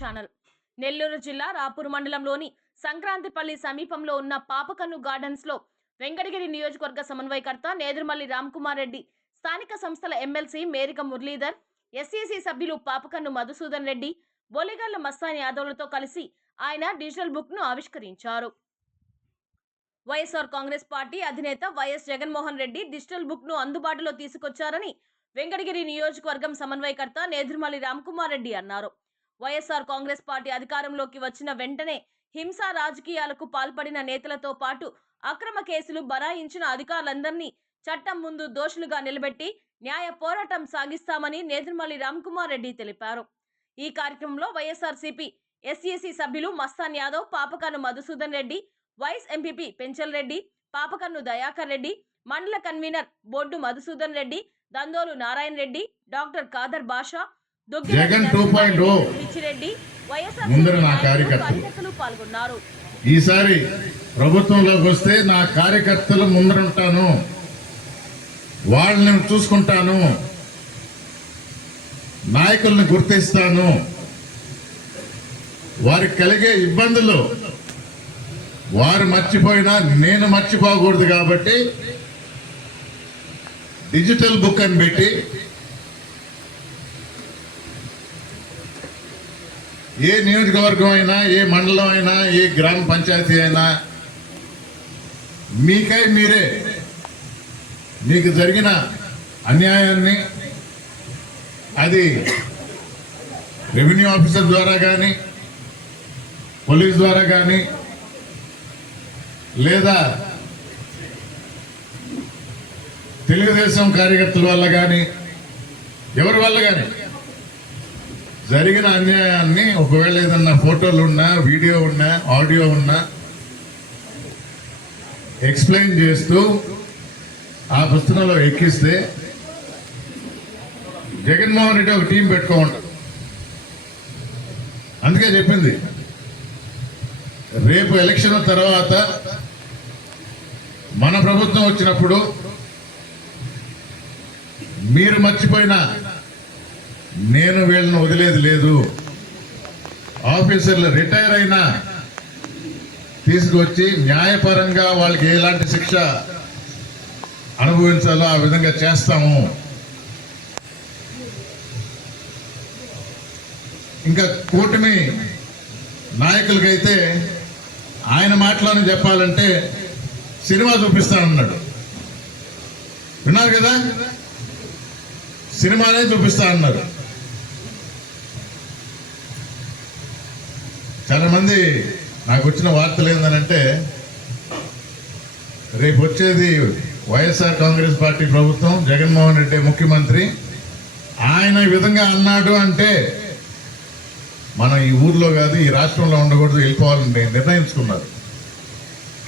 Channel. Nellore జిల్లా రాపూర్ మండలంలోని సంక్రాంతిపల్లి సమీపంలో ఉన్న పాపకన్ను గార్డెన్స్ లో వెంకటగిరి నియోజకవర్గ సమన్వయకర్త నేదురుమల్లి రామ్కుమార్ రెడ్డి, స్థానిక సంస్థల ఎమ్మెల్సీ మేరిక మురళీధర్, ఎస్ఈసి సభ్యులు పాపకన్ను మధుసూదన్ రెడ్డి, బొలిగల్ల మస్తాన్ యాదవ్లతో కలిసి ఆయన డిజిటల్ బుక్ ను ఆవిష్కరించారు. వైఎస్ఆర్ కాంగ్రెస్ పార్టీ అధినేత YS Jaganmohan Reddy digital book ను అందుబాటులో తీసుకొచ్చారని వెంకటగిరి నియోజకవర్గం సమన్వయకర్త నేదురుమల్లి రామ్కుమార్ రెడ్డి అన్నారు. వైఎస్ఆర్ కాంగ్రెస్ పార్టీ అధికారంలోకి వచ్చిన వెంటనే హింసా రాజకీయాలకు పాల్పడిన నేతలతో పాటు అక్రమ కేసులు బనాయించిన అధికారులందరినీ చట్టం ముందు దోషులుగా నిలబెట్టి న్యాయ పోరాటం సాగిస్తామని నేదురుమల్లి రామ్కుమార్ రెడ్డి తెలిపారు. ఈ కార్యక్రమంలో వైఎస్ఆర్సీపీ ఎస్ఈసి సభ్యులు మస్తాన్ యాదవ్, పాపకన్ను మధుసూదన్ రెడ్డి, వైస్ ఎంపీపీ పెంచల్ రెడ్డి, పాపకన్ను దయాకర్ రెడ్డి, మండల కన్వీనర్ బొడ్డు మధుసూదన్ రెడ్డి, దందోలు నారాయణ రెడ్డి, డాక్టర్ ఖాదర్ బాషా, జగన్ 2.0 ముందర నా కార్యకర్తలు పాల్గొన్నారు. ఈసారి ప్రభుత్వంలోకి వస్తే నా కార్యకర్తలు ముందరుంటాను, వాళ్ళని చూసుకుంటాను, నాయకుల్ని గుర్తిస్తాను, వారికి కలిగే ఇబ్బందులు వారు మర్చిపోయినా నేను మర్చిపోకూడదు కాబట్టి డిజిటల్ బుక్ అని పెట్టి ఏ నియోజకవర్గం అయినా, ఏ మండలం అయినా, ఏ గ్రామ పంచాయతీ అయినా మీకై మీరే మీకు జరిగిన అన్యాయాన్ని అది రెవెన్యూ ఆఫీసర్ ద్వారా కానీ, పోలీస్ ద్వారా కానీ, లేదా తెలుగుదేశం కార్యకర్తల వల్ల కానీ, ఎవరి వల్ల కానీ జరిగిన అన్యాయాన్ని ఒకవేళ ఏదన్నా ఫోటోలు ఉన్నా, వీడియో ఉన్నా, ఆడియో ఉన్నా ఎక్స్ప్లెయిన్ చేస్తూ ఆ పుస్తకంలో ఎక్కిస్తే జగన్మోహన్ రెడ్డి ఒక టీం పెట్టుకోమంటారు. అందుకే చెప్పింది రేపు ఎలక్షన్ తర్వాత మన ప్రభుత్వం వచ్చినప్పుడు మీరు మర్చిపోయినా నేను వీళ్ళని వదిలేది లేదు, ఆఫీసర్లు రిటైర్ అయినా తీసుకొచ్చి న్యాయపరంగా వాళ్ళకి ఎలాంటి శిక్ష అనుభవించాలో ఆ విధంగా చేస్తాము. ఇంకా కూటమి నాయకులకైతే ఆయన మాటలోనే చెప్పాలంటే సినిమా చూపిస్తానన్నాడు. విన్నారు కదా, సినిమానే చూపిస్తా అన్నారు. చాలా మంది నాకు వచ్చిన వార్తలు ఏంటంటే రేపు వచ్చేది వైఎస్ఆర్ కాంగ్రెస్ పార్టీ ప్రభుత్వం, జగన్మోహన్ రెడ్డి ముఖ్యమంత్రి, ఆయన ఈ విధంగా అన్నాడు అంటే మనం ఈ ఊర్లో కాదు, ఈ రాష్ట్రంలో ఉండకూడదు, వెళ్ళిపోవాలని నిర్ణయించుకున్నారు.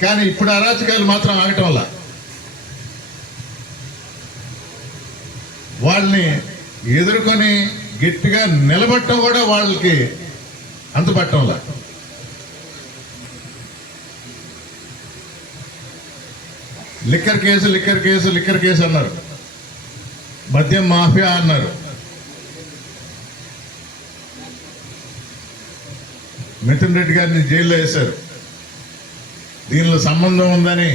కానీ ఇప్పుడు అరాచకాలు మాత్రం ఆగటం వల్ల వాళ్ళని ఎదుర్కొని గట్టిగా నిలబట్టడం కూడా వాళ్ళకి అంతుపట్టంలా. లిక్కర్ కేసు అన్నారు, మద్యం మాఫియా అన్నారు, మిథున్ రెడ్డి గారిని జైల్లో వేశారు. దీనిలో సంబంధం ఉందని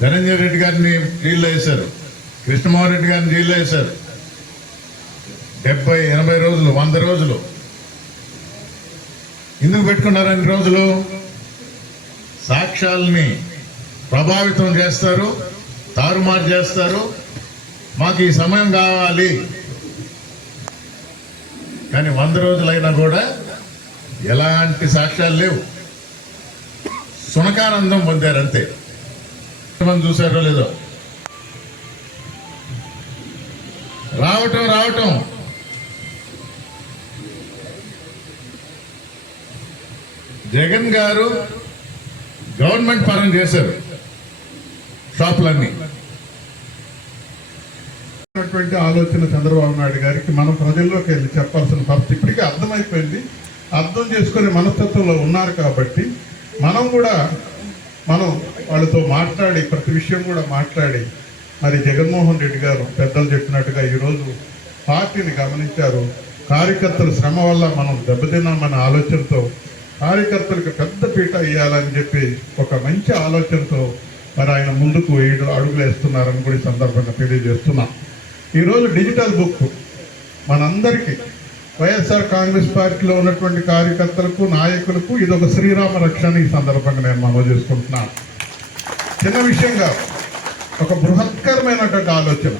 ధనంజయ రెడ్డి గారిని జైల్లో వేశారు, కృష్ణమోహన్ రెడ్డి గారిని జైల్లో వేశారు. 70, 80 రోజులు, 100 రోజులు ఎందుకు పెట్టుకున్నారు? అన్ని రోజులు సాక్ష్యాలని ప్రభావితం చేస్తారు, తారుమారు చేస్తారు. మాకు ఈ సమయం కావాలి, కానీ 100 రోజులైనా కూడా ఎలాంటి సాక్ష్యాలు లేవు. సునకానందం పొందారు అంతే. చూసారో లేదో, రావటం జగన్ గారు గవర్నమెంట్ పరం చేశారు షాపులన్నీ. ఆలోచన చంద్రబాబు నాయుడు గారికి మనం ప్రజల్లోకి వెళ్ళి చెప్పాల్సిన పరిస్థితి ఇప్పటికీ అర్థమైపోయింది. అర్థం చేసుకునే మనస్తత్వంలో ఉన్నారు కాబట్టి మనం వాళ్ళతో మాట్లాడి ప్రతి విషయం కూడా మాట్లాడి మరి జగన్మోహన్ రెడ్డి గారు పెద్దలు చెప్పినట్టుగా ఈరోజు పార్టీని గమనించారు. కార్యకర్తల శ్రమ వల్ల మనం దెబ్బతిన్నామనే ఆలోచనతో కార్యకర్తలకు పెద్ద పీట వేయాలని చెప్పి ఒక మంచి ఆలోచనతో మరి ఆయన ముందుకు అడుగులు వేస్తున్నారని కూడా ఈ సందర్భంగా తెలియజేస్తున్నాం. ఈరోజు డిజిటల్ బుక్ మనందరికీ వైఎస్ఆర్ కాంగ్రెస్ పార్టీలో ఉన్నటువంటి కార్యకర్తలకు నాయకులకు ఇది ఒక శ్రీరామ రక్షణ ఈ సందర్భంగా నేను మనవి చేసుకుంటున్నాను. చిన్న విషయంగా ఒక బృహత్కరమైనటువంటి ఆలోచన.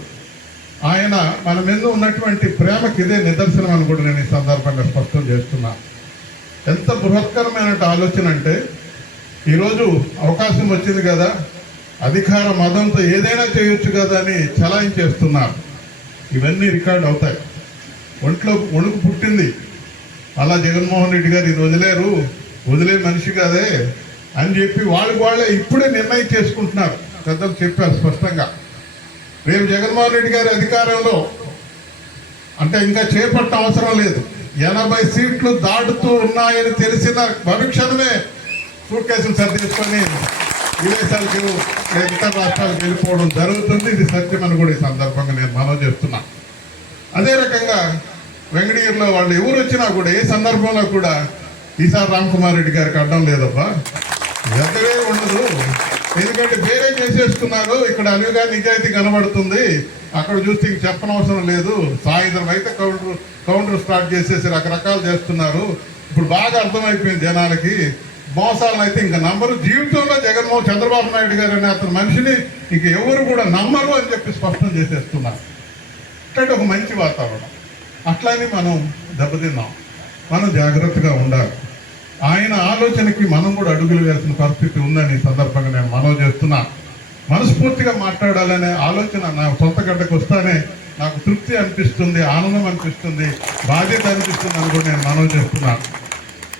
ఆయన మన మీద ఉన్నటువంటి ప్రేమకి ఇదే నిదర్శనం అని కూడా నేను ఈ సందర్భంగా స్పష్టం చేస్తున్నాను. ఎంత బృహత్కరమైన ఆలోచన అంటే ఈరోజు అవకాశం వచ్చింది కదా, అధికార మదంతో ఏదైనా చేయొచ్చు కదా అని చలాయించేస్తున్నారు. ఇవన్నీ రికార్డ్ అవుతాయి. ఒంట్లో వణుకు పుట్టింది. అలా జగన్మోహన్ రెడ్డి గారు ఇది వదిలే మనిషి కాదే అని చెప్పి వాళ్ళే ఇప్పుడే నిర్ణయం చేసుకుంటున్నారు. పెద్దలు చెప్పారు స్పష్టంగా. రేపు జగన్మోహన్ రెడ్డి గారి అధికారంలో అంటే ఇంకా చేపట్ట అవసరం లేదు. 80 సీట్లు దాటుతూ ఉన్నాయని తెలిసిన మరుక్షణమే సూట్ కేసులు సర్దేసుకొని విదేశాలకు ఇతర రాష్ట్రాలకు వెళ్ళిపోవడం జరుగుతుంది. ఇది సత్యమని కూడా ఈ సందర్భంగా నేను మనవి చేస్తున్నా. అదే రకంగా వెంకటగిరిలో వాళ్ళు ఎవరు వచ్చినా కూడా ఏ సందర్భంలో కూడా ఈసారి రామ్కుమార్ రెడ్డి గారికి అడ్డం లేదబ్బా, ఎక్కడే ఉండదు. ఎందుకంటే వేరే చేసేస్తున్నారు. ఇక్కడ అనిగా నిజాయితీ కనబడుతుంది. అక్కడ చూస్తే ఇంక చెప్పనవసరం లేదు. సాయంత్రం అయితే కౌంటర్ స్టార్ట్ చేసేసి రకరకాలు చేస్తున్నారు. ఇప్పుడు బాగా అర్థమైపోయింది జనాలకి. మోసాలను అయితే ఇంకా నమ్మరు. జీవితంలో చంద్రబాబు నాయుడు గారు అనే అతని మనిషిని ఇంక ఎవరు కూడా నమ్మరు అని చెప్పి స్పష్టం చేసేస్తున్నారు. అంటే ఒక మంచి వాతావరణం. అట్లానే మనం దెబ్బతిన్నాం. మనం జాగ్రత్తగా ఉండాలి. ఆయన ఆలోచనకి మనం కూడా అడుగులు వేయాల్సిన పరిస్థితి ఉందని ఈ సందర్భంగా నేను మనవి చేస్తున్నా. మనస్ఫూర్తిగా మాట్లాడాలనే ఆలోచన నా సొంత గడ్డకు వస్తానే నాకు తృప్తి అనిపిస్తుంది, ఆనందం అనిపిస్తుంది, బాధ్యత అనిపిస్తుంది అని కూడా నేను మనవి చేస్తున్నాను.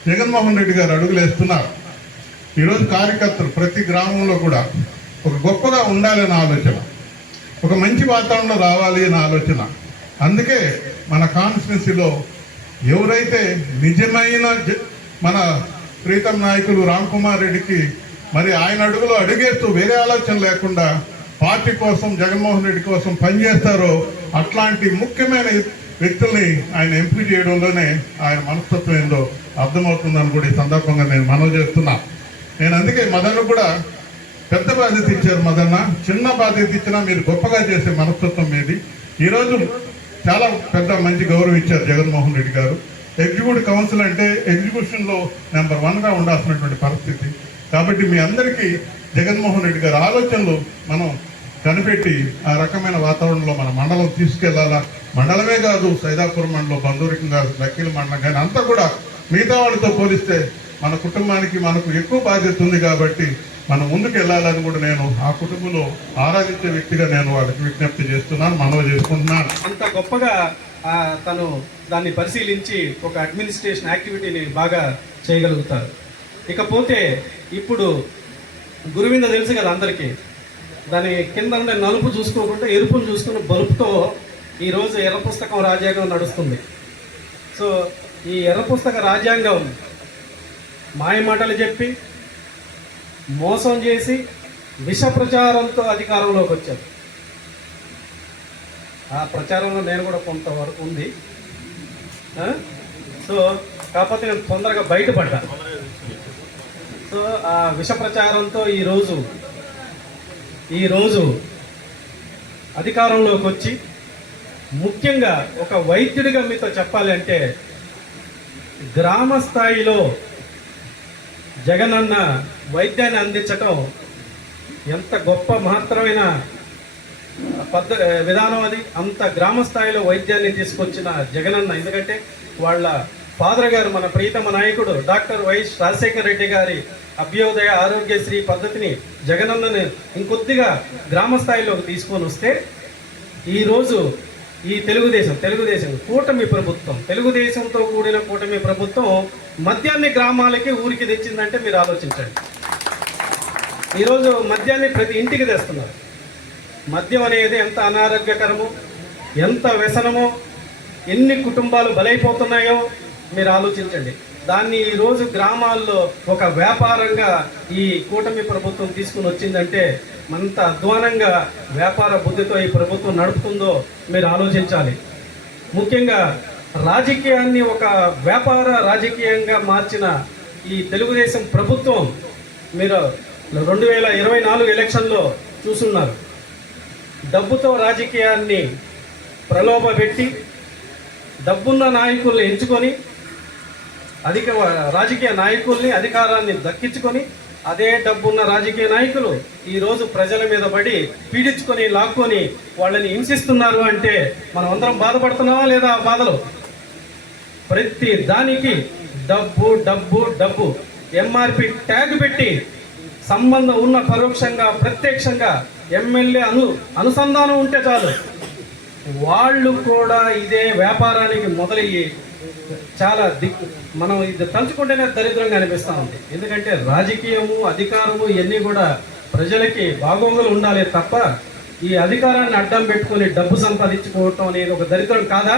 జగన్మోహన్ రెడ్డి గారు అడుగులు వేస్తున్నారు. ఈరోజు కార్యకర్తలు ప్రతి గ్రామంలో కూడా ఒక గొప్పగా ఉండాలనే ఆలోచన, ఒక మంచి వాతావరణంలో రావాలి అనే ఆలోచన. అందుకే మన కాన్స్టిట్యున్సీలో ఎవరైతే నిజమైన మన ప్రీతం నాయకులు రామ్కుమార్ రెడ్డికి మరి ఆయన అడుగులో అడుగేస్తూ వేరే ఆలోచన లేకుండా పార్టీ కోసం జగన్మోహన్ రెడ్డి కోసం పనిచేస్తారో అట్లాంటి ముఖ్యమైన వ్యక్తుల్ని ఆయన ఎంపిక చేయడంలోనే ఆయన మనస్తత్వం ఏందో అర్థమవుతుందని కూడా ఈ సందర్భంగా నేను మనవి చేస్తున్నా. నేను అందుకే మదన్ను కూడా పెద్ద బాధ్యత ఇచ్చారు. మదన్న చిన్న బాధ్యత ఇచ్చినా మీరు గొప్పగా చేసే మనస్తత్వం మీది. ఈరోజు చాలా పెద్ద మంచి గౌరవం ఇచ్చారు జగన్మోహన్ రెడ్డి గారు. ఎగ్జిక్యూటివ్ కౌన్సిల్ అంటే ఎగ్జిక్యూషన్లో నెంబర్ 1గా ఉండాల్సినటువంటి పరిస్థితి. కాబట్టి మీ అందరికీ జగన్మోహన్ రెడ్డి గారి ఆలోచనలు మనం కనిపెట్టి ఆ రకమైన వాతావరణంలో మన మండలం తీసుకెళ్లాలా. మండలమే కాదు, సైదాపురం మండలం, బంధూరికంగా లక్కీల మండలం కానీ అంతా కూడా మిగతా వాళ్ళతో పోలిస్తే మన కుటుంబానికి మనకు ఎక్కువ బాధ్యత ఉంది. కాబట్టి మనం ముందుకు వెళ్ళాలని కూడా నేను ఆ కుటుంబంలో ఆరాధించే వ్యక్తిగా నేను వాళ్ళకి విజ్ఞప్తి చేస్తున్నాను, మనవి చేసుకుంటున్నాను. అంత గొప్పగా తను దాన్ని పరిశీలించి ఒక అడ్మినిస్ట్రేషన్ యాక్టివిటీని బాగా చేయగలుగుతారు. ఇకపోతే ఇప్పుడు గురువింద తెలుసు కదా అందరికీ, దాని కింద ఉండే నలుపు చూసుకోకుండా ఎరుపును చూసుకున్న బలుపుతో ఈరోజు ఎర్ర పుస్తకం రాజ్యాంగం నడుస్తుంది. సో ఈ ఎర్ర పుస్తక రాజ్యాంగం మాయమాటలు చెప్పి మోసం చేసి విష ప్రచారంతో అధికారంలోకి వచ్చారు. ఆ ప్రచారంలో నేను కూడా కొంతవరకు ఉంది. సో కాకపోతే నేను తొందరగా బయటపడ్డా. సో ఆ విష ప్రచారంతో ఈరోజు అధికారంలోకి వచ్చి ముఖ్యంగా ఒక వైద్యుడిగా మీతో చెప్పాలి అంటే గ్రామ స్థాయిలో జగనన్న వైద్యాన్ని అందించటం ఎంత గొప్ప మహత్తరమైన విధానం అది. అంత గ్రామ స్థాయిలో వైద్యాన్ని తీసుకొచ్చిన జగనన్న, ఎందుకంటే వాళ్ళ ఫాదర్ గారు మన ప్రీతమ నాయకుడు డాక్టర్ వైఎస్ రాజశేఖర రెడ్డి గారి అభ్యుదయ ఆరోగ్యశ్రీ పద్ధతిని జగనన్నని ఇంకొద్దిగా గ్రామ స్థాయిలోకి తీసుకొని వస్తే ఈరోజు ఈ తెలుగుదేశం కూటమి ప్రభుత్వం, తెలుగుదేశంతో కూడిన కూటమి ప్రభుత్వం మద్యాన్ని గ్రామాలకి ఊరికి తెచ్చిందంటే మీరు ఆలోచించండి. ఈరోజు మద్యాన్ని ప్రతి ఇంటికి తెస్తున్నారు. మద్యం అనేది ఎంత అనారోగ్యకరమో, ఎంత వ్యసనమో, ఎన్ని కుటుంబాలు బలైపోతున్నాయో మీరు ఆలోచించండి. దాన్ని ఈరోజు గ్రామాల్లో ఒక వ్యాపారంగా ఈ కూటమి ప్రభుత్వం తీసుకుని వచ్చిందంటే అంత అధ్వానంగా వ్యాపార బుద్ధితో ఈ ప్రభుత్వం నడుపుతుందో మీరు ఆలోచించాలి. ముఖ్యంగా రాజకీయాన్ని ఒక వ్యాపార రాజకీయంగా మార్చిన ఈ తెలుగుదేశం ప్రభుత్వం మీరు 2024 ఎలక్షన్లో చూస్తున్నారు. డబ్బుతో రాజకీయాన్ని ప్రలోభపెట్టి డబ్బున్న నాయకుల్ని ఎంచుకొని రాజకీయ నాయకుల్ని అధికారాన్ని దక్కించుకొని అదే డబ్బున్న రాజకీయ నాయకులు ఈరోజు ప్రజల మీద పడి పీడించుకొని లాక్కొని వాళ్ళని హింసిస్తున్నారు అంటే మనం అందరం బాధపడుతున్నామా లేదా? ఆ బాధలు ప్రతి దానికి డబ్బు డబ్బు డబ్బు ఎంఆర్పి ట్యాగ్ పెట్టి సంబంధం ఉన్న పరోక్షంగా ప్రత్యక్షంగా ఎమ్మెల్యే అనుసంధానం ఉంటే చాలు వాళ్ళు కూడా ఇదే వ్యాపారానికి మొదలయ్యి చాలా మనం ఇది తలుచుకుంటేనే దరిద్రంగా అనిపిస్తూ ఉంది. ఎందుకంటే రాజకీయము అధికారము ఇవన్నీ కూడా ప్రజలకి బాగోగులు ఉండాలి తప్ప ఈ అధికారాన్ని అడ్డం పెట్టుకుని డబ్బు సంపాదించుకోవటం అనేది ఒక దరిద్రం కాదా?